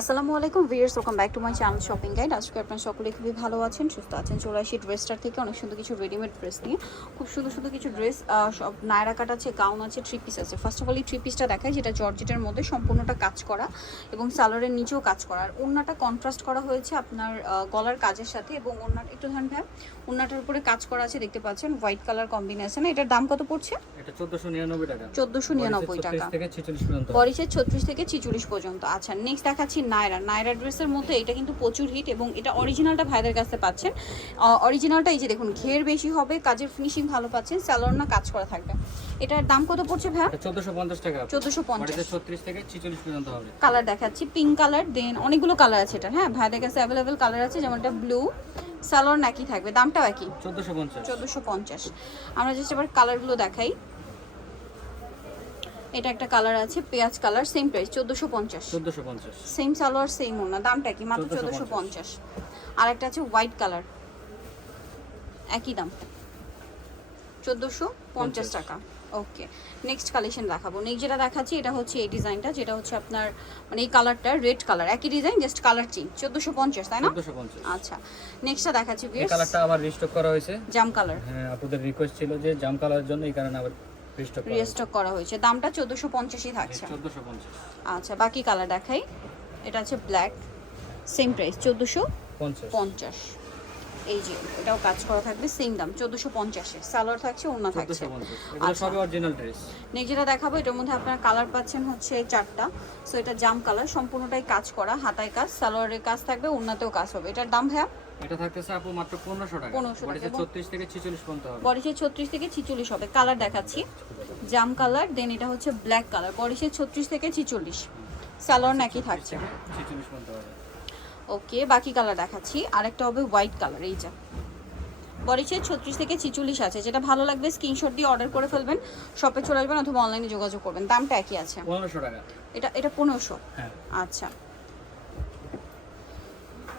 আসসালামু আলাইকুম viewers welcome back to my channel shopping guide আজকে আপনারা সকলে খুবই ভালো আছেন সুস্থ আছেন। চলে আসি ড্রেসটার থেকে অনেক সুন্দর কিছু রেডিমেড ড্রেস নিয়ে। খুব সুন্দর সুন্দর কিছু ড্রেস সব নায়রা কাট আছে গাউন আছে থ্রি পিস আছে। ফার্স্ট অফ অল এই থ্রি পিসটা দেখায় যেটা জর্জেটের মধ্যে সম্পূর্ণটা কাজ করা এবং সালোয়ারের নিচেও কাজ করা। আর ওড়নাটা কন্ট্রাস্ট করা হয়েছে আপনার গলার কাজের সাথে এবং ওড়নাটা একটু ধরেন ভাই ওড়নাটার উপরে কাজ করা আছে দেখতে পাচ্ছেন হোয়াইট কালার কম্বিনেশন এটার দাম কত পড়ছে? এটা 1499 টাকা। চোদ্দোশো নিরানব্বই টাকা। 36 থেকে 46 পর্যন্ত। বরিশের ছত্রিশ থেকে ছিচল্লিশ পর্যন্ত। আচ্ছা নেক্সট দেখাচ্ছি নায়রা নায়রা ড্রেসের মধ্যে এটা কিন্তু প্রচুর হিট এবং এটা অরিজিনালটা ভাইদের কাছে পাচ্ছেন। অরিজিনালটা এই যে দেখুন ঘের বেশি হবে কাজের ফিনিশিং ভালো পাচ্ছেন স্যালোর না কাজ করা থাকবে। এটার দাম কত পড়ছে ভাই এটা 1450 টাকা। চোদ্দোশো এটা পঞ্চাশ 36 থেকে 46 পর্যন্ত হবে। কালার দেখাচ্ছি পিঙ্ক কালার দেন অনেকগুলো কালার আছে এটা হ্যাঁ? ভাইদের কাছে অ্যাভেলেবেল কালার আছে যেমন এটা ব্লু স্যালোর একই থাকবে দামটাও একই। 1450 চোদ্দোশো পঞ্চাশ। আমরা জাস্ট এবার কালারগুলো দেখাই। এটা একটা কালার আছে পেঁয়াজ কালার সেম প্রাইস চোদ্দোশো পঞ্চাশ। 1450 সেম সালোয়ার সেম ওনা দামটা কি? মাত্র 1450 চোদ্দোশো পঞ্চাশ। আর একটা আছে হোয়াইট কালার একই দাম। চোদ্দোশো পঞ্চাশ টাকা। ওকে নেক্সট কালেকশন দেখাবো। নেক্সট যেটা দেখাচ্ছি এটা হচ্ছে এই ডিজাইনটা যেটা হচ্ছে আপনার মানে এই কালারটা রেড কালার একই ডিজাইন জাস্ট কালার চেঞ্জ চোদ্দোশো পঞ্চাশ তাই না? 1450 আচ্ছা নেক্সটটা দেখাচ্ছি এই কালারটা আবার রিস্টক করা হয়েছে। জাম কালার হ্যাঁ আপনাদের রিকোয়েস্ট ছিল যে জাম কালারের জন্য এই কারণে আবার রিস্টক করা হয়েছে। দামটা চোদ্দোশো পঞ্চাশই থাকছে। 1450 আচ্ছা বাকি কালার দেখাই। এটা আছে ব্ল্যাক সেম প্রাইস চোদ্দোশো পঞ্চাশ। এই যে এটাও কাজ করা থাকবে সেম দাম চোদ্দোশো পঞ্চাশে সালোয়ার থাকছে ওড়না থাকছে। 1450 এগুলো আচ্ছা। সবই অরিজিনাল ড্রেস নেক্সট যেটা দেখাবো এটার মধ্যে আপনারা কালার পাচ্ছেন হচ্ছে চারটা। সো এটা জাম কালার সম্পূর্ণটাই কাজ করা হাতায় কাজ সালোয়ারের কাজ থাকবে ওড়নাতেও কাজ হবে। এটার দাম ভাইয়া? এটা থাকতেছে আপু মাত্র 1500 টাকা। 1500 টাকা বডিতে 36 থেকে 46 পর্যন্ত হবে। বডিসের ছত্রিশ থেকে ছিচল্লিশ হবে কালার দেখাচ্ছি। জাম কালার দেন এটা হচ্ছে ব্ল্যাক কালার বডিসের ছত্রিশ থেকে ছিচল্লিশ সালোয়ার নাকি থাকছে। 46 পর্যন্ত হবে। ওকে বাকি কালার দেখাচ্ছি। আরেকটা হবে হোয়াইট কালার এই যা। বডিসের ছত্রিশ থেকে ছিচল্লিশ আছে যেটা ভালো লাগবে স্ক্রিনশট দিয়ে অর্ডার করে ফেলবেন শপে চলে আসবেন অথবা অনলাইনে যোগাযোগ করবেন। দামটা একই আছে। 1500 টাকা। এটা এটা পনেরোশো। হ্যাঁ। আচ্ছা।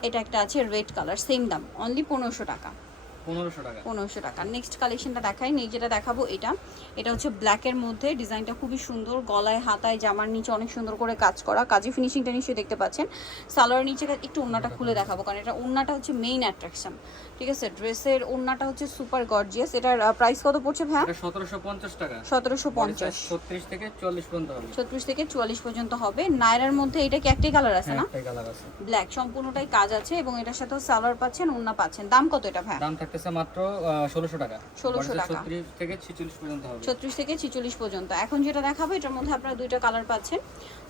এটা একটা আছে রেড কালার সেম দাম অনলি পনেরোশো টাকা 1500 টাকা। পনেরোশো টাকা। নেক্সট কালেকশনটা দেখাই নেই যেটা দেখাবো এটা। এটা হচ্ছে ব্ল্যাকের মধ্যে ডিজাইনটা খুবই সুন্দর গলায় হাতায় জামার নিচে অনেক সুন্দর করে কাজ করা কাজে ফিনিশিংটা নিশ্চয়ই দেখতে পাচ্ছেন। সালোয়ার নিচে একটু ওড়নাটা খুলে দেখাবো কারণ এটা ওড়নাটা হচ্ছে মেইন অ্যাট্রাকশন ঠিক আছে? ড্রেসের ওড়নাটা হচ্ছে সুপার গর্জিয়াস এটার প্রাইস কত পড়ছে ভাই এটা 1750 টাকা। সতেরোশো পঞ্চাশ। 36 থেকে 44 পর্যন্ত হবে। ছত্রিশ থেকে চুয়াল্লিশ পর্যন্ত হবে। নায়রার মধ্যে এটা কি একটাই কালার আছে না? ব্ল্যাক সম্পূর্ণটাই কাজ আছে এবং এটার সাথে সালোয়ার পাচ্ছেন ওড়না পাচ্ছেন। দাম কত এটা ভাই দাম থাকতেছে মাত্র ষোলোশো টাকা। 1600 টাকা। থেকে ছিচল্লিশ পর্যন্ত হবে। ছত্রিশ থেকে ছিচল্লিশ পর্যন্ত। এখন যেটা দেখাবো এটার মধ্যে আপনারা দুইটা কালার পাচ্ছেন।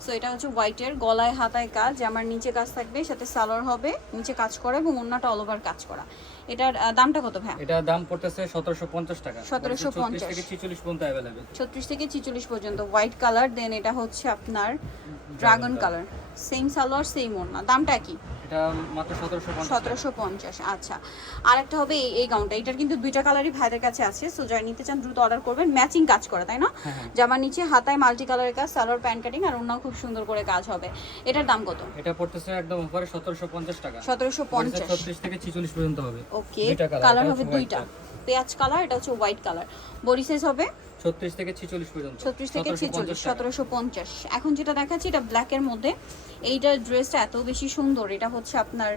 সো এটা হচ্ছে হোয়াইটের গলায় হাতায় কাজ। আমার নিচে কাজ থাকবে সাথে সালোয়ার হবে নিচে কাজ করা এবং অন্যটা অল ওভার কাজ করা। এটার দামটা কত ভাই এটা দাম পড়তেছে সতেরোশো পঞ্চাশ টাকা। 1750 থেকে ছিচল্লিশ পর্যন্ত অ্যাভেলেবেল ছত্রিশ থেকে ছিচল্লিশ পর্যন্ত। হোয়াইট কালার দেন এটা হচ্ছে আপনার dragon colour same salwar same ওড়না দামটা কি এটা মাত্র আচ্ছা। আরেকটা হবে এই এই গাউনটা এটার কিন্তু দুইটা কালারই ভাইদের কাছে আছে সো যারা নিতে চান দ্রুত অর্ডার করবেন। ম্যাচিং কাজ করা তাই না? হ্যাঁ, হ্যাঁ। জামার নিচে হাতায় মাল্টি কালারের কাজ সালোয়ার প্যান্ট কাটিং আর অন্য খুব সুন্দর করে কাজ হবে। এটার দাম কত? এটা পড়তেছে একদম উপরে সতেরোশো পঞ্চাশ টাকা। সতেরোশো পঞ্চাশ। ছত্রিশ থেকে ছিচল্লিশ পর্যন্ত হবে। ওকে কালার হবে দুইটা। পেঁয়াজ কালার এটা হচ্ছে হোয়াইট কালার বডি সাইজ হবে? ছত্রিশ থেকে ছিচল্লিশ পর্যন্ত। ছত্রিশ থেকে 1750 সতেরোশো পঞ্চাশ। এখন যেটা দেখাচ্ছি এটা ব্ল্যাকের মধ্যে। এইটার ড্রেসটা এত বেশি সুন্দর এটা হচ্ছে আপনার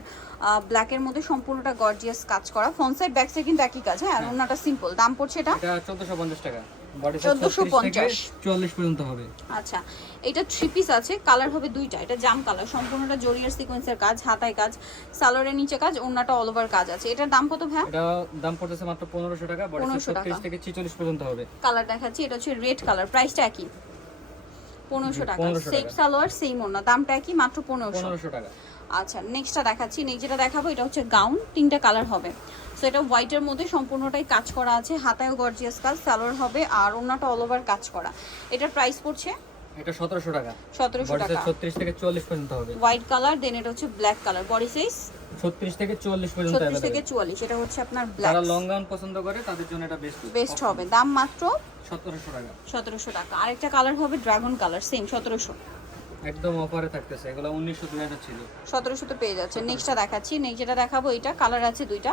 ব্ল্যাকের মধ্যে সম্পূর্ণটা গর্জিয়াস কাজ করা। ফ্রন্ট সাইড ব্যাক সাইড কিন্তু একই কাজ হ্যাঁ? আর অন্যটা সিম্পল দাম পড়ছে এটা এটা চোদ্দশো পঞ্চাশ টাকা। বডি 1450 চুয়াল্লিশ পর্যন্ত হবে। আচ্ছা এটা থ্রি পিস আছে কালার হবে দুইটা এটা জাম কালার সম্পূর্ণটা জরিয়ার সিকোয়েন্সের কাজ হাতায় কাজ সালোয়ারের নিচে কাজ অন্যটা অল ওভার কাজ আছে। এটার দাম কত ভাই এটা দাম পড়তেছে মাত্র পনেরোশো টাকা বডি 1500 থেকে ছিচল্লিশ পর্যন্ত হবে। কালার দেখাচ্ছি এটা হচ্ছে রেড কালার প্রাইসটা একই। পনেরোশো টাকা। 1500 সেম সালোয়ার সেম ওড়না দামটা একই মাত্র পনেরোশো টাকা। আচ্ছা নেক্সটটা দেখাচ্ছি। নেক্সট যেটা দেখাবো এটা হচ্ছে গাউন তিনটা কালার হবে। সো এটা হোয়াইটের মধ্যে সম্পূর্ণটাই কাজ করা আছে। হাতায়ও গর্জিয়াস কাজ সালোয়ার হবে আর ওড়নাটা অল ওভার কাজ করা। এটার প্রাইস পড়ছে? এটা সতেরোশো টাকা। সতেরোশো বডি টাকা। ছত্রিশ থেকে চুয়াল্লিশ পর্যন্ত হবে। হোয়াইট কালার দেন এটা হচ্ছে ব্ল্যাক কালার বডি সাইজ ছত্রিশ থেকে চুয়াল্লিশ পর্যন্ত ছত্রিশ থেকে available। চুয়াল্লিশ। এটা হচ্ছে আপনার ব্ল্যাক যারা লং গাউন পছন্দ করে তাদের জন্য এটা বেস্ট বেস্ট হবে। দাম মাত্র সতেরোশো টাকা। সতেরোশো টাকা। আরেকটা কালার হবে ড্রাগন কালার সেম সতেরোশো। একদম অফারে থাকতেছে। এগুলো উনিশশো দুই ছিল। সতেরোশোতে পেয়ে যাচ্ছে। নেক্সটটা দেখাচ্ছি। নেক্সট যেটা দেখাবো এটা কালার আছে দুইটা।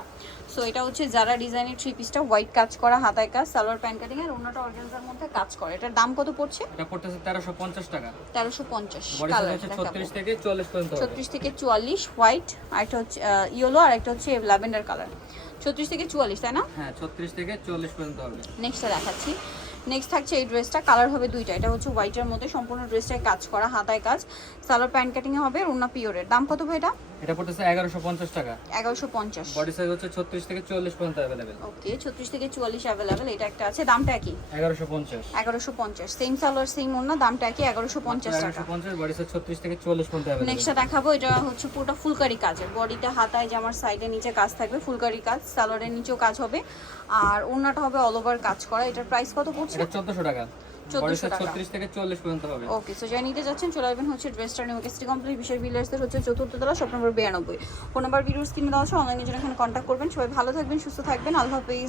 সো এটা হচ্ছে যারা ডিজাইনের থ্রি পিসটা হোয়াইট কাজ করা হাতায় কাজ সালোয়ার প্যান্ট কাটিং আর অন্যটা অর্গানজার মধ্যে কাজ করে। এটার দাম কত পড়ছে? এটা পড়তেছে তেরোশো পঞ্চাশ টাকা। তেরোশো পঞ্চাশ বডি সাইজ কালার হচ্ছে দেখাবো। ছত্রিশ থেকে চল্লিশ পর্যন্ত হবে। ছত্রিশ থেকে চুয়াল্লিশ হোয়াইট আর একটা হচ্ছে ইয়েলো আর একটা হচ্ছে ল্যাভেন্ডার কালার ছত্রিশ থেকে চুয়াল্লিশ তাই না? হ্যাঁ ছত্রিশ থেকে চল্লিশ পর্যন্ত হবে। নেক্সটটা দেখাচ্ছি। নেক্সট থাকছে এই ড্রেসটা কালার হবে দুইটা। এটা হচ্ছে হোয়াইটের মধ্যে, সম্পূর্ণ ড্রেসটায় কাজ করা, হাতায় কাজ। সালোয়ার প্যান্ট কাটিংয়ে হবে রুনা পিওরের দাম কত ভাই এটা? এটা পড়তেছে এগারোশো পঞ্চাশ টাকা। এগারোশো পঞ্চাশ। বডি সাইজ হচ্ছে ছত্রিশ থেকে চল্লিশ পর্যন্ত অ্যাভেলেবেল ওকে ছত্রিশ থেকে চুয়াল্লিশ অ্যাভেলেবেল এটা একটা আছে দামটা পঞ্চাশ। এগারোশো পঞ্চাশ সেম সালোয়ার সেম ওনা দামটা এগারোশো পঞ্চাশ টাকা। এগারোশো পঞ্চাশ বডি সাইজ ছত্রিশ থেকে চল্লিশ পর্যন্ত অ্যাভেলেবেল নেক্সটটা দেখাবো এটা হচ্ছে পুরোটা ফুলকারি কাজের। বডিটা হাতায় যে আমার সাইডে নিচে কাজ থাকবে ফুলকারি কাজ সালোয়ারের নিচেও কাজ হবে। আর ওনাটা হবে অল ওভার কাজ করা। এটার প্রাইস কত পড়ছে? এটা 1400 টাকা। ছত্রিশ থেকে চল্লিশ পর্যন্ত হবে। ওকে সো যাই নিতে যাচ্ছেন চলে আসবেন হচ্ছে ড্রেসটা নিউ কেসটি কমপ্লিট বিশেষ বিলার্সের হচ্ছে চতুর্থ তলা শপ নম্বর বিরানব্বই। ফোন নাম্বার ভিডিওস কিনে দেওয়া আছে অনলাইনে জন্য এখানে কন্ট্যাক্ট করবেন। সবাই ভালো থাকবেন সুস্থ থাকবেন। আল্লাহ হাফিজ।